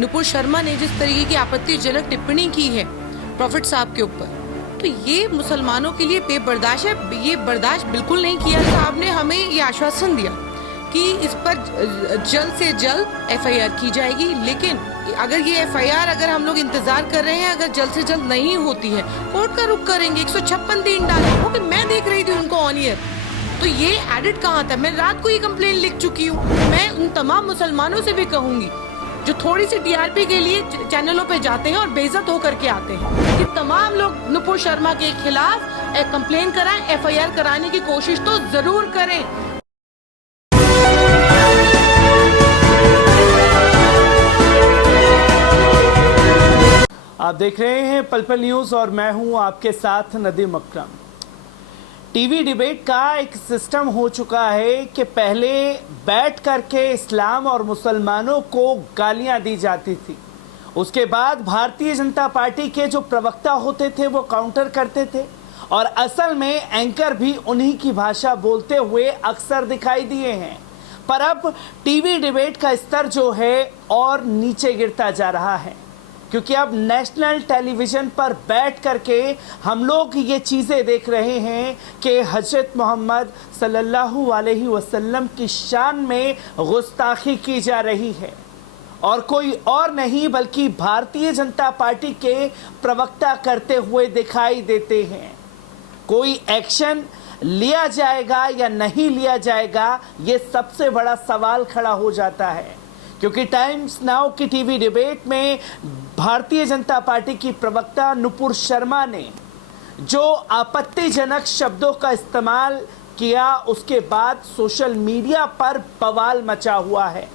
नुपुर शर्मा ने जिस तरीके की आपत्तिजनक टिप्पणी की है प्रॉफिट साहब के ऊपर, तो ये मुसलमानों के लिए बेबर्दाश्त है। ये बर्दाश्त बिल्कुल नहीं किया। साहब ने हमें ये आश्वासन दिया कि इस पर जल्द से जल्द एफआईआर की जाएगी, लेकिन अगर ये एफआईआर अगर हम लोग इंतजार कर रहे हैं, अगर जल्द से जल्द नहीं होती है, कोर्ट का रुख करेंगे, 156 दिन डालेंगे। वो भी मैं देख रही थी उनको ऑन ईयर, तो ये एडिट कहाँ था? मैं रात को ये कंप्लेन लिख चुकी हूँ। मैं उन तमाम मुसलमानों से भी कहूंगी जो थोड़ी सी टीआरपी के लिए चैनलों पे जाते हैं और बेइज्जत होकर के आते हैं, कि तमाम लोग नुपुर शर्मा के खिलाफ कंप्लेन कराएं, एफआईआर कराने की कोशिश तो जरूर करें। आप देख रहे हैं पल पल न्यूज और मैं हूं आपके साथ नदीम अकरम। टीवी डिबेट का एक सिस्टम हो चुका है कि पहले बैठ करके इस्लाम और मुसलमानों को गालियां दी जाती थी, उसके बाद भारतीय जनता पार्टी के जो प्रवक्ता होते थे वो काउंटर करते थे, और असल में एंकर भी उन्हीं की भाषा बोलते हुए अक्सर दिखाई दिए हैं। पर अब टीवी डिबेट का स्तर जो है और नीचे गिरता जा रहा है, क्योंकि अब नेशनल टेलीविज़न पर बैठ करके हम लोग ये चीज़ें देख रहे हैं कि हज़रत मोहम्मद सल्लल्लाहु अलैहि वसल्लम की शान में गुस्ताखी की जा रही है, और कोई और नहीं बल्कि भारतीय जनता पार्टी के प्रवक्ता करते हुए दिखाई देते हैं। कोई एक्शन लिया जाएगा या नहीं लिया जाएगा, ये सबसे बड़ा सवाल खड़ा हो जाता है, क्योंकि टाइम्स नाउ की टीवी डिबेट में भारतीय जनता पार्टी की प्रवक्ता नुपुर शर्मा ने जो आपत्तिजनक शब्दों का इस्तेमाल किया, उसके बाद सोशल मीडिया पर बवाल मचा हुआ है।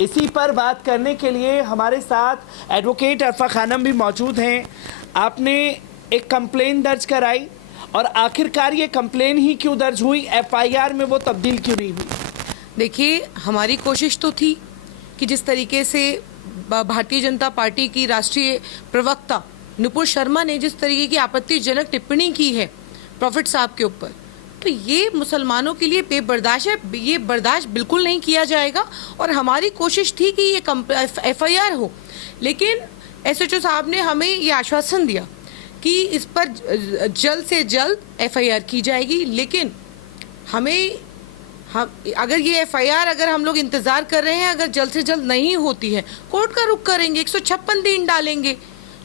इसी पर बात करने के लिए हमारे साथ एडवोकेट अरफा खानम भी मौजूद हैं। आपने एक कंप्लेन दर्ज कराई, और आखिरकार ये कंप्लेन ही क्यों दर्ज हुई, एफआईआर में वो तब्दील क्यों नहीं हुई? देखिए, हमारी कोशिश तो थी कि जिस तरीके से भारतीय जनता पार्टी की राष्ट्रीय प्रवक्ता नुपुर शर्मा ने जिस तरीके की आपत्तिजनक टिप्पणी की है प्रॉफिट साहब के ऊपर, तो ये मुसलमानों के लिए बेबर्दाश्त है। ये बर्दाश्त बिल्कुल नहीं किया जाएगा, और हमारी कोशिश थी कि ये एफआईआर हो, लेकिन एसएचओ साहब ने हमें ये आश्वासन दिया कि इस पर जल्द से जल्द एफआईआर की जाएगी, लेकिन अगर ये एफआईआर अगर हम लोग इंतजार कर रहे हैं, अगर जल्द से जल्द नहीं होती है, कोर्ट का रुख करेंगे, 156 दिन डालेंगे।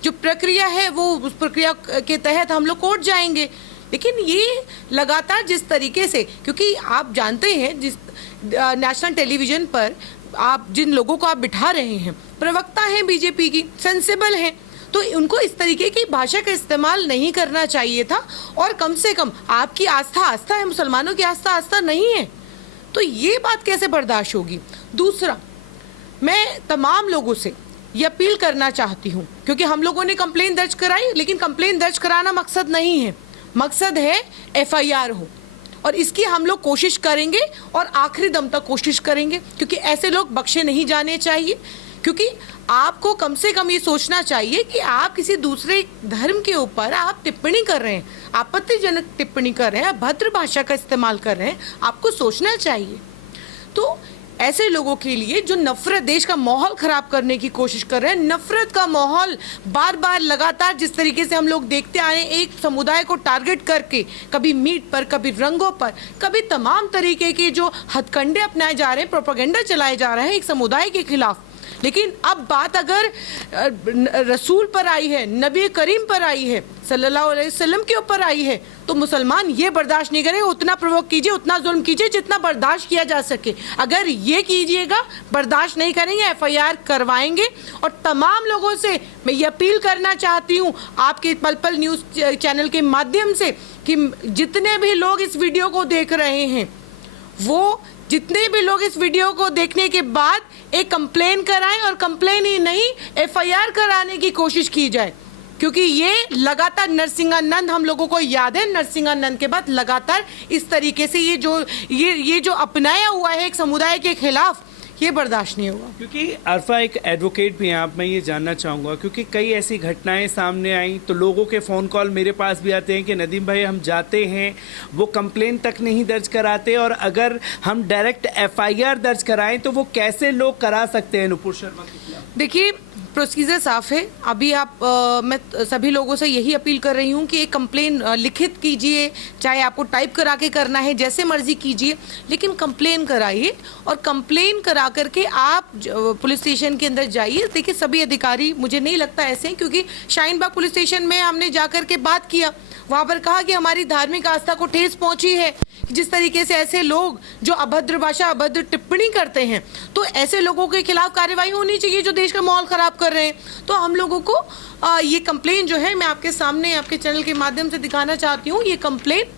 जो प्रक्रिया है वो उस प्रक्रिया के तहत हम लोग कोर्ट जाएंगे। लेकिन ये लगातार जिस तरीके से, क्योंकि आप जानते हैं जिस नेशनल टेलीविजन पर आप जिन लोगों को आप बिठा रहे हैं, प्रवक्ता हैं बीजेपी की, सेंसिबल हैं, तो उनको इस तरीके की भाषा का इस्तेमाल नहीं करना चाहिए था। और कम से कम आपकी आस्था है, मुसलमानों की आस्था नहीं है, तो ये बात कैसे बर्दाश्त होगी? दूसरा, मैं तमाम लोगों से ये अपील करना चाहती हूँ, क्योंकि हम लोगों ने कंप्लेन दर्ज कराई, लेकिन कंप्लेन दर्ज कराना मकसद नहीं है, मकसद है एफआईआर हो, और इसकी हम लोग कोशिश करेंगे और आखिरी दम तक कोशिश करेंगे, क्योंकि ऐसे लोग बख्शे नहीं जाने चाहिए। क्योंकि आपको कम से कम ये सोचना चाहिए कि आप किसी दूसरे धर्म के ऊपर आप टिप्पणी कर रहे हैं, आपत्तिजनक टिप्पणी कर रहे हैं, अभद्र भाषा का इस्तेमाल कर रहे हैं, आपको सोचना चाहिए। तो ऐसे लोगों के लिए जो नफरत, देश का माहौल खराब करने की कोशिश कर रहे हैं, नफरत का माहौल बार बार लगातार जिस तरीके से हम लोग देखते आए, एक समुदाय को टारगेट करके, कभी मीट पर, कभी रंगों पर, कभी तमाम तरीके के जो हथकंडे अपनाए जा रहे हैं, प्रोपेगेंडा चलाए जा रहे हैं एक समुदाय के खिलाफ। लेकिन अब बात अगर रसूल पर आई है, नबी करीम पर आई है, सल्लल्लाहु अलैहि वसल्लम के ऊपर आई है, तो मुसलमान ये बर्दाश्त नहीं करेंगे। उतना प्रोवोक कीजिए, उतना जुल्म कीजिए जितना बर्दाश्त किया जा सके। अगर ये कीजिएगा, बर्दाश्त नहीं करेंगे, एफआईआर करवाएंगे। और तमाम लोगों से मैं ये अपील करना चाहती हूँ आपके पल पल न्यूज़ चैनल के माध्यम से, कि जितने भी लोग इस वीडियो को देख रहे हैं, वो जितने भी लोग इस वीडियो को देखने के बाद एक कंप्लेन कराएं, और कंप्लेन ही नहीं, एफआईआर कराने की कोशिश की जाए। क्योंकि ये लगातार नरसिंहानंद, हम लोगों को याद है, नरसिंहानंद के बाद लगातार इस तरीके से ये जो अपनाया हुआ है एक समुदाय के खिलाफ, ये बर्दाश्त नहीं होगा। क्योंकि अरफा एक एडवोकेट भी हैं आप, मैं ये जानना चाहूँगा, क्योंकि कई ऐसी घटनाएं सामने आई तो लोगों के फ़ोन कॉल मेरे पास भी आते हैं कि नदीम भाई हम जाते हैं, वो कंप्लेन तक नहीं दर्ज कराते, और अगर हम डायरेक्ट एफआईआर दर्ज कराएं तो वो कैसे लोग करा सकते हैं नुपुर शर्मा के खिलाफ? देखिए, प्रोसीजर साफ है। अभी आप मैं सभी लोगों से यही अपील कर रही हूँ कि एक कंप्लेन लिखित कीजिए, चाहे आपको टाइप करा के करना है, जैसे मर्जी कीजिए, लेकिन कंप्लेन कराइए। और कंप्लेन करा करके आप पुलिस स्टेशन के अंदर जाइए। देखिए सभी अधिकारी, मुझे नहीं लगता ऐसे हैं, क्योंकि शाहीन बाग पुलिस स्टेशन में हमने जा कर के बात किया, वहाँ पर कहा कि हमारी धार्मिक आस्था को ठेस पहुँची है। जिस तरीके से ऐसे लोग जो अभद्र भाषा, अभद्र टिप्पणी करते हैं, तो ऐसे लोगों के खिलाफ कार्रवाई होनी चाहिए जो देश का माहौल खराब कर रहे हैं। तो हम लोगों को ये कंप्लेन जो है, मैं आपके सामने आपके चैनल के माध्यम से दिखाना चाहती हूँ। ये कंप्लेन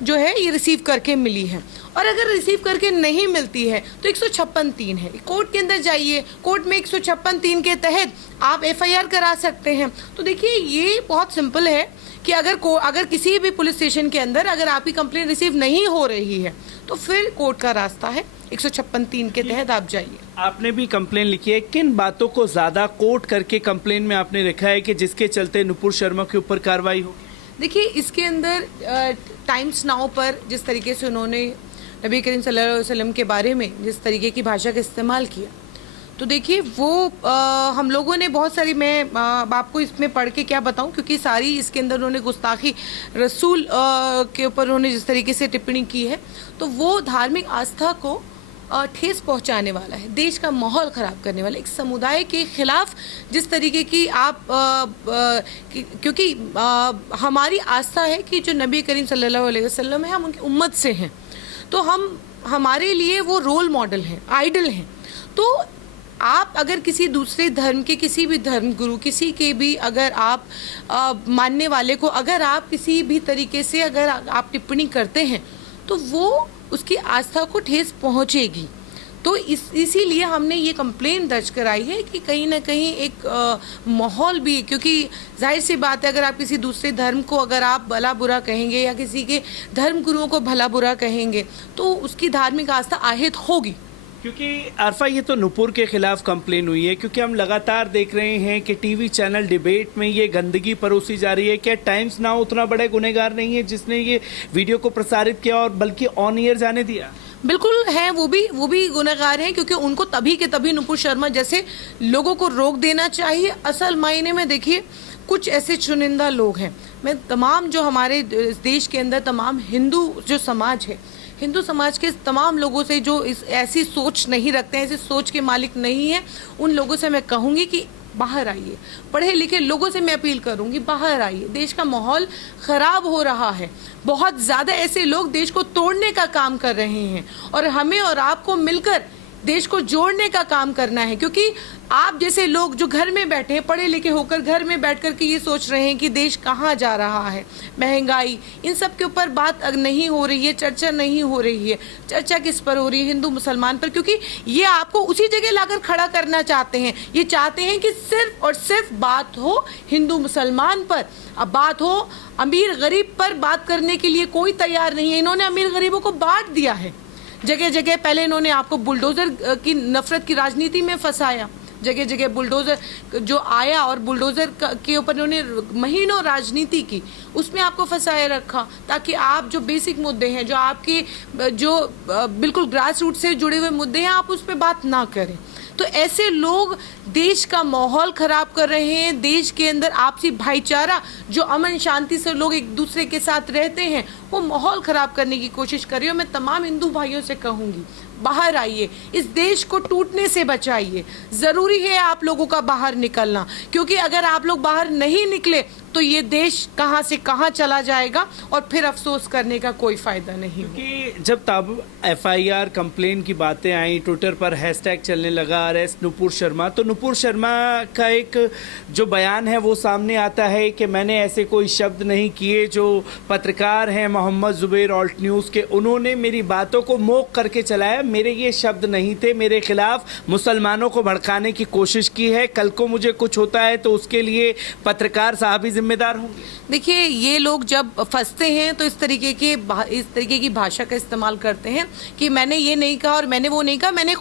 जो है ये रिसीव करके मिली है, और अगर रिसीव करके नहीं मिलती है तो 156(3) है, कोर्ट के अंदर जाइए, कोर्ट में 156(3) के तहत आप FIR करा सकते हैं। तो देखिए ये बहुत सिंपल है कि अगर किसी भी पुलिस स्टेशन के अंदर अगर आपकी कंप्लेन रिसीव नहीं हो रही है तो फिर कोर्ट का रास्ता है, 156(3) के तहत आप जाइए। आपने भी कंप्लेन लिखी है, किन बातों को ज़्यादा कोट करके कंप्लेन में आपने लिखा है कि जिसके चलते नुपुर शर्मा के ऊपर कार्रवाई होगी? देखिए इसके अंदर टाइम्स नाउ पर जिस तरीके से उन्होंने नबी करीम सल्लल्लाहु अलैहि वसल्लम के बारे में जिस तरीके की भाषा का इस्तेमाल किया, तो देखिए वो हम लोगों ने बहुत सारी, मैं आपको इसमें पढ़ के क्या बताऊं, क्योंकि सारी इसके अंदर उन्होंने गुस्ताखी रसूल के ऊपर उन्होंने जिस तरीके से टिप्पणी की है, तो वो धार्मिक आस्था को ठेस पहुंचाने वाला है, देश का माहौल ख़राब करने वाला, एक समुदाय के खिलाफ जिस तरीके की आप क्योंकि हमारी आस्था है कि जो नबी करीम सल्लल्लाहु अलैहि वसल्लम है, हम उनकी उम्मत से हैं, तो हमारे लिए वो रोल मॉडल हैं, आइडल हैं। तो आप अगर किसी दूसरे धर्म के किसी भी धर्म गुरु, किसी के भी अगर आप मानने वाले को अगर आप किसी भी तरीके से अगर आप टिप्पणी करते हैं, तो वो उसकी आस्था को ठेस पहुंचेगी। तो इसीलिए हमने ये कंप्लेन दर्ज कराई है कि कहीं ना कहीं एक माहौल भी, क्योंकि जाहिर सी बात है अगर आप किसी दूसरे धर्म को अगर आप भला बुरा कहेंगे या किसी के धर्म गुरुओं को भला बुरा कहेंगे तो उसकी धार्मिक आस्था आहत होगी। क्योंकि अरफा ये तो नुपुर के खिलाफ कंप्लेन हुई है, क्योंकि हम लगातार देख रहे हैं कि टीवी चैनल डिबेट में ये गंदगी परोसी जा रही है। क्या टाइम्स नाउ उतना बड़ा गुनहगार नहीं है जिसने ये वीडियो को प्रसारित किया और बल्कि ऑन एयर जाने दिया? बिल्कुल है, वो भी गुनहगार हैं, क्योंकि उनको तभी के तभी नुपुर शर्मा जैसे लोगों को रोक देना चाहिए। असल मायने में देखिए कुछ ऐसे चुनिंदा लोग हैं, मैं तमाम जो हमारे देश के अंदर तमाम हिंदू जो समाज है, हिंदू समाज के तमाम लोगों से जो ऐसी सोच नहीं रखते हैं, ऐसी सोच के मालिक नहीं है, उन लोगों से मैं कहूँगी कि बाहर आइए। पढ़े लिखे लोगों से मैं अपील करूंगी, बाहर आइए। देश का माहौल ख़राब हो रहा है, बहुत ज़्यादा ऐसे लोग देश को तोड़ने का काम कर रहे हैं, और हमें और आपको मिलकर देश को जोड़ने का काम करना है। क्योंकि आप जैसे लोग जो घर में बैठे हैं, पढ़े लिखे होकर घर में बैठ कर के ये सोच रहे हैं कि देश कहाँ जा रहा है, महंगाई, इन सब के ऊपर बात नहीं हो रही है, चर्चा नहीं हो रही है। चर्चा किस पर हो रही है? हिंदू मुसलमान पर, क्योंकि ये आपको उसी जगह लाकर खड़ा करना चाहते हैं। ये चाहते हैं कि सिर्फ और सिर्फ बात हो हिंदू मुसलमान पर, अब बात हो अमीर गरीब पर बात करने के लिए कोई तैयार नहीं है। इन्होंने अमीर गरीबों को बांट दिया है जगह जगह। पहले इन्होंने आपको बुलडोज़र की नफरत की राजनीति में फंसाया, जगह जगह बुलडोज़र जो आया और बुलडोज़र के ऊपर इन्होंने महीनों राजनीति की, उसमें आपको फंसाए रखा ताकि आप जो बेसिक मुद्दे हैं, जो आपके जो बिल्कुल ग्रास रूट से जुड़े हुए मुद्दे हैं, आप उस पर बात ना करें। तो ऐसे लोग देश का माहौल ख़राब कर रहे हैं। देश के अंदर आपसी भाईचारा, जो अमन शांति से लोग एक दूसरे के साथ रहते हैं, वो माहौल ख़राब करने की कोशिश कर रही है। मैं तमाम हिंदू भाइयों से कहूँगी, बाहर आइए, इस देश को टूटने से बचाइए। ज़रूरी है आप लोगों का बाहर निकलना, क्योंकि अगर आप लोग बाहर नहीं निकले तो ये देश कहाँ से कहाँ चला जाएगा और फिर अफसोस करने का कोई फ़ायदा नहीं। क्योंकि जब तब FIR कंप्लेन की बातें आई, ट्विटर पर हैशटैग चलने लगा अरेस्ट नुपुर शर्मा, तो नुपुर शर्मा का एक जो बयान है वो सामने आता है कि मैंने ऐसे कोई शब्द नहीं किए। जो पत्रकार हैं मोहम्मद जुबैर ऑल्ट न्यूज़ के, उन्होंने मेरी बातों को मोक करके चलाया, मेरे ये शब्द नहीं थे, मेरे खिलाफ मुसलमानों को भड़काने की कोशिश की है। कल को मुझे कुछ होता है तो उसके लिए पत्रकार साहब ही जिम्मेदार होंगे। देखिए ये लोग जब फंसते हैं तो इस तरीके की भाषा का इस्तेमाल करते हैं कि मैंने ये नहीं कहा और मैंने वो नहीं कहा। मैंने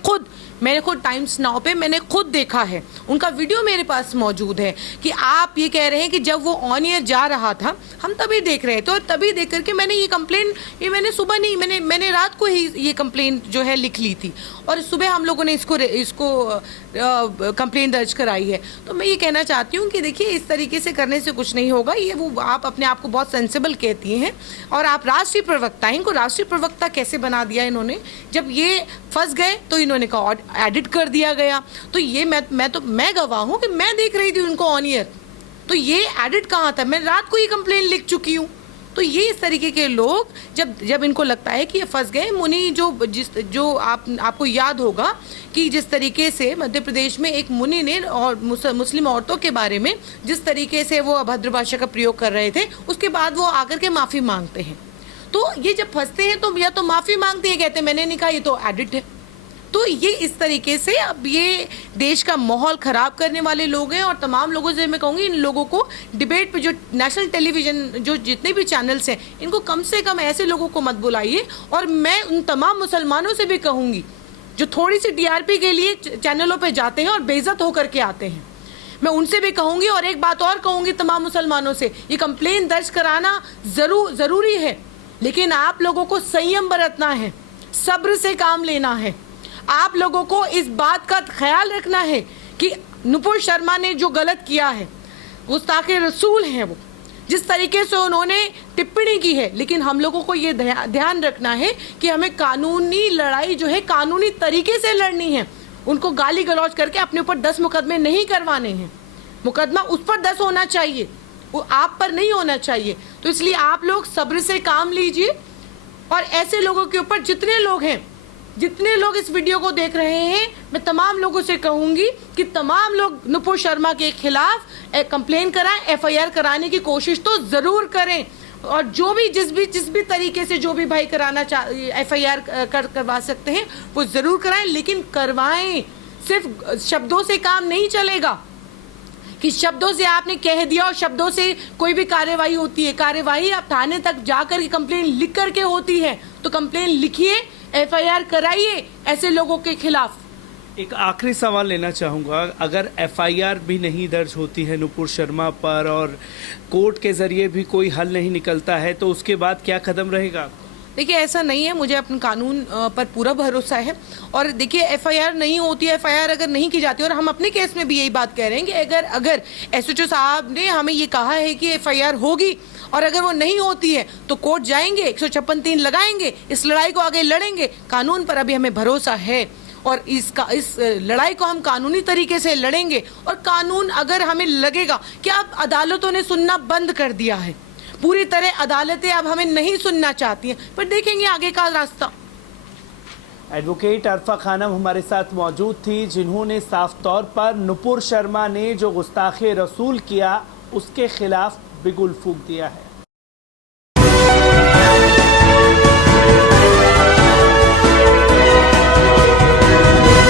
खुद टाइम्स नाउ पे मैंने खुद देखा है, उनका वीडियो मेरे पास मौजूद है कि आप ये कह रहे हैं कि जब वो ऑन एयर जा रहा था हम तभी देख रहे थे, और तभी देख करके मैंने ये कंप्लेन, ये मैंने सुबह नहीं, मैंने रात को ही ये कंप्लेन जो है लिख ली थी और सुबह हम लोगों ने इसको कंप्लेंट दर्ज कराई है। तो मैं ये कहना चाहती हूँ कि देखिए इस तरीके से करने से कुछ नहीं होगा। ये वो आप अपने आप को बहुत सेंसिबल कहती हैं और आप राष्ट्रीय प्रवक्ता हैं, इनको राष्ट्रीय प्रवक्ता कैसे बना दिया इन्होंने? जब ये फंस गए तो इन्होंने कहा एडिट कर दिया गया। तो ये मैं गवाह हूँ कि मैं देख रही थी उनको ऑन ईयर, तो ये एडिट कहाँ था? मैं रात को ये कंप्लेंट लिख चुकी हूँ। तो ये इस तरीके के लोग जब इनको लगता है कि ये फंस गए, मुनि जो आपको याद होगा कि जिस तरीके से मध्य प्रदेश में एक मुनि ने और मुस्लिम औरतों के बारे में जिस तरीके से वो अभद्र भाषा का प्रयोग कर रहे थे, उसके बाद वो आकर के माफ़ी मांगते हैं। तो ये जब फंसते हैं तो या तो माफ़ी मांगते हैं, कहते हैं मैंने नहीं कहा, ये तो एडिट है। तो ये इस तरीके से अब ये देश का माहौल ख़राब करने वाले लोग हैं और तमाम लोगों से मैं कहूँगी इन लोगों को डिबेट पे जो नेशनल टेलीविज़न जो जितने भी चैनल्स हैं इनको कम से कम ऐसे लोगों को मत बुलाइए। और मैं उन तमाम मुसलमानों से भी कहूँगी जो थोड़ी सी टीआरपी के लिए चैनलों पे जाते हैं और बेइज्जत होकर के आते हैं, मैं उनसे भी कहूँगी। और एक बात और कहूँगी तमाम मुसलमानों से, ये कंप्लेन दर्ज कराना ज़रूरी है, लेकिन आप लोगों को संयम बरतना है, सब्र से काम लेना है। आप लोगों को इस बात का ख्याल रखना है कि नुपुर शर्मा ने जो गलत किया है, गुस्ताखे रसूल हैं वो, जिस तरीके से उन्होंने टिप्पणी की है। लेकिन हम लोगों को ये ध्यान रखना है कि हमें कानूनी लड़ाई जो है कानूनी तरीके से लड़नी है। उनको गाली गलौज करके अपने ऊपर 10 मुकदमे नहीं करवाने हैं। मुकदमा उस पर 10 होना चाहिए, वो आप पर नहीं होना चाहिए। तो इसलिए आप लोग सब्र से काम लीजिए और ऐसे लोगों के ऊपर जितने लोग इस वीडियो को देख रहे हैं, मैं तमाम लोगों से कहूंगी कि तमाम लोग नुपुर शर्मा के खिलाफ कंप्लेन कराएं, एफआईआर कराने की कोशिश तो ज़रूर करें। और जो भी जिस भी तरीके से जो भी भाई कराना एफआईआर करवा सकते हैं वो ज़रूर कराएं, लेकिन करवाएं। सिर्फ शब्दों से काम नहीं चलेगा कि शब्दों से आपने कह दिया और शब्दों से कोई भी कार्यवाही होती है। कार्यवाही आप थाने तक जाकर के कंप्लेन लिख करके होती है। तो कंप्लेन लिखिए, एफआईआर कराइए ऐसे लोगों के खिलाफ। एक आखिरी सवाल लेना चाहूँगा, अगर एफआईआर भी नहीं दर्ज होती है नुपुर शर्मा पर और कोर्ट के ज़रिए भी कोई हल नहीं निकलता है, तो उसके बाद क्या कदम रहेगा? देखिए ऐसा नहीं है, मुझे अपने कानून पर पूरा भरोसा है। और देखिए एफआईआर नहीं होती है, एफआईआर अगर नहीं की जाती, और हम अपने केस में भी यही बात कह रहे हैं कि अगर एसएचओ साहब ने हमें ये कहा है कि एफआईआर होगी और अगर वो नहीं होती है तो कोर्ट जाएंगे, 156(3) लगाएंगे, इस लड़ाई को आगे लड़ेंगे। कानून पर अभी हमें भरोसा है और इस लड़ाई को हम कानूनी तरीके से लड़ेंगे। और कानून अगर हमें लगेगा कि अब अदालतों ने सुनना बंद कर दिया है, पूरी तरह अदालतें अब हमें नहीं सुनना चाहती हैं, पर देखेंगे आगे का रास्ता। एडवोकेट अरफा खानम हमारे साथ मौजूद थी, जिन्होंने साफ तौर पर नुपुर शर्मा ने जो गुस्ताखे रसूल किया उसके खिलाफ बिगुल फूंक दिया है।